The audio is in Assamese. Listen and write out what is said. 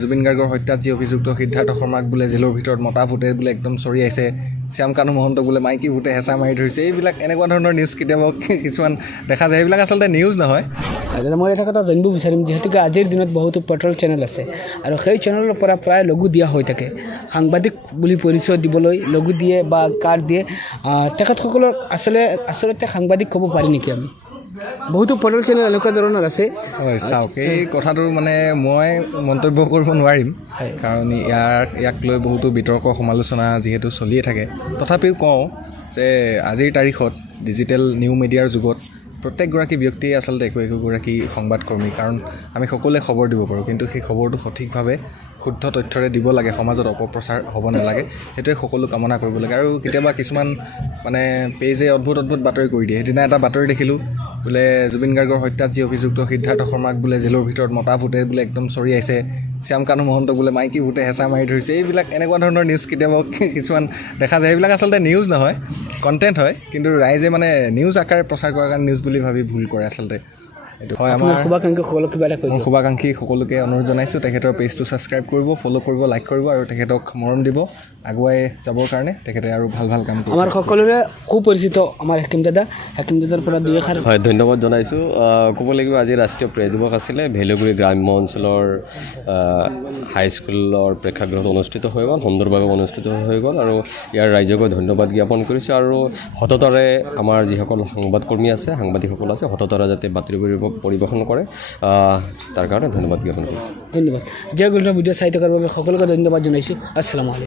জুবিন গাৰ্গৰ হত্যাত যি অভিযুক্ত সিদ্ধাৰ্থ শৰ্মাক বোলে জেলৰ ভিতৰত মতা ভূতে বোলে একদম চৰিয়াইছে, শ্যাম কানু মহন্তক বোলে মাইকী ভূতে হেঁচা মাৰি ধৰিছে, এইবিলাক এনেকুৱা ধৰণৰ নিউজ কেতিয়াবা কিছুমান দেখা যায়। এইবিলাক আচলতে নিউজ নহয়। মই এটা কথা জানিব বিচাৰিম, যিহেতুকে আজিৰ দিনত বহুতো পৰ্টেল চেনেল আছে আৰু সেই চেনেলৰ পৰা প্ৰায় লঘু দিয়া হৈ থাকে, সাংবাদিক বুলি পৰিচয় দিবলৈ লঘু দিয়ে বা কাৰ্ড দিয়ে। তেখেতসকলক আচলতে সাংবাদিক ক'ব পাৰি নেকি? আমি বহুতো পৰ্টেল চেনেল এনেকুৱা ধৰণৰ আছে। হয়, চাওক, এই কথাটো মানে মই মন্তব্য কৰিব নোৱাৰিম, কাৰণ ইয়াক লৈ বহুতো বিতৰ্ক সমালোচনা যিহেতু চলিয়ে থাকে। তথাপিও কওঁ যে আজিৰ তাৰিখত ডিজিটেল নিউ মিডিয়াৰ যুগত প্ৰত্যেকগৰাকী ব্যক্তিয়ে আচলতে একোগৰাকী সংবাদকৰ্মী, কাৰণ আমি সকলোৱে খবৰ দিব পাৰোঁ, কিন্তু সেই খবৰটো সঠিকভাৱে শুদ্ধ তথ্যৰে দিব লাগে, সমাজত অপপ্ৰচাৰ হ'ব নালাগে, সেইটোৱে সকলো কামনা কৰিব লাগে। আৰু কেতিয়াবা কিছুমান মানে পেজে অদ্ভুত বাতৰি কৰি দিয়ে। সেইদিনা এটা বাতৰি দেখিলোঁ, বোলে জুবিন গাৰ্গৰ হত্যাত যি অভিযুক্ত সিদ্ধাৰ্থ শৰ্মাক বোলে জেলৰ ভিতৰত মতা ভূতে বোলে একদম চৰিয়াইছে, শ্যাম কানু মহন্তক বোলে মাইকী ভূতে হেঁচা মাৰি ধৰিছে, এইবিলাক এনেকুৱা ধৰণৰ নিউজ কেতিয়াবা কিছুমান দেখা যায়। এইবিলাক আচলতে নিউজ নহয়, কণ্টেণ্ট হয়, কিন্তু ৰাইজে মানে নিউজ আকাৰে প্ৰচাৰ কৰাৰ কাৰণে নিউজ বুলি ভাবি ভুল কৰে আচলতে। এইটো হয়। আমাৰ শুভাকাংক্ষী সকলোকে অনুৰোধ জনাইছোঁ, তেখেতৰ পেজটো ছাবস্ক্ৰাইব কৰিব, ফ'ল' কৰিব, লাইক কৰিব আৰু তেখেতক মৰম দিব আগুৱাই যাবৰ কাৰণে। তেখেতে আৰু ভাল কাম কৰিব। আমাৰ সকলোৰে সুপৰিচিত আমাৰ হাকিম দাদাৰ পৰা দুই এষাৰ হয়, ধন্যবাদ জনাইছোঁ। ক'ব লাগিব আজি ৰাষ্ট্ৰীয় প্ৰেছ দিৱস আছিলে। ভেলুগুৰি গ্ৰাম্য অঞ্চলৰ হাইস্কুলৰ প্ৰেক্ষাগৃহত অনুষ্ঠিত হৈ গ'ল, সুন্দৰভাৱে অনুষ্ঠিত হৈ গ'ল আৰু ইয়াৰ ৰাইজকো ধন্যবাদ জ্ঞাপন কৰিছোঁ। আৰু সততাৰে আমাৰ যিসকল সংবাদকৰ্মী আছে, সাংবাদিকসকল আছে, সততাৰে যাতে বাতৰিবোৰ পৰিৱেশন কৰে, তাৰ কাৰণে ধন্যবাদ জ্ঞাপন কৰিছোঁ। ধন্যবাদ। জয় গুৰুনাথ ভিডিঅ' চাই থকাৰ বাবে সকলোকে ধন্যবাদ জনাইছোঁ। আসসালামু আলাইকুম।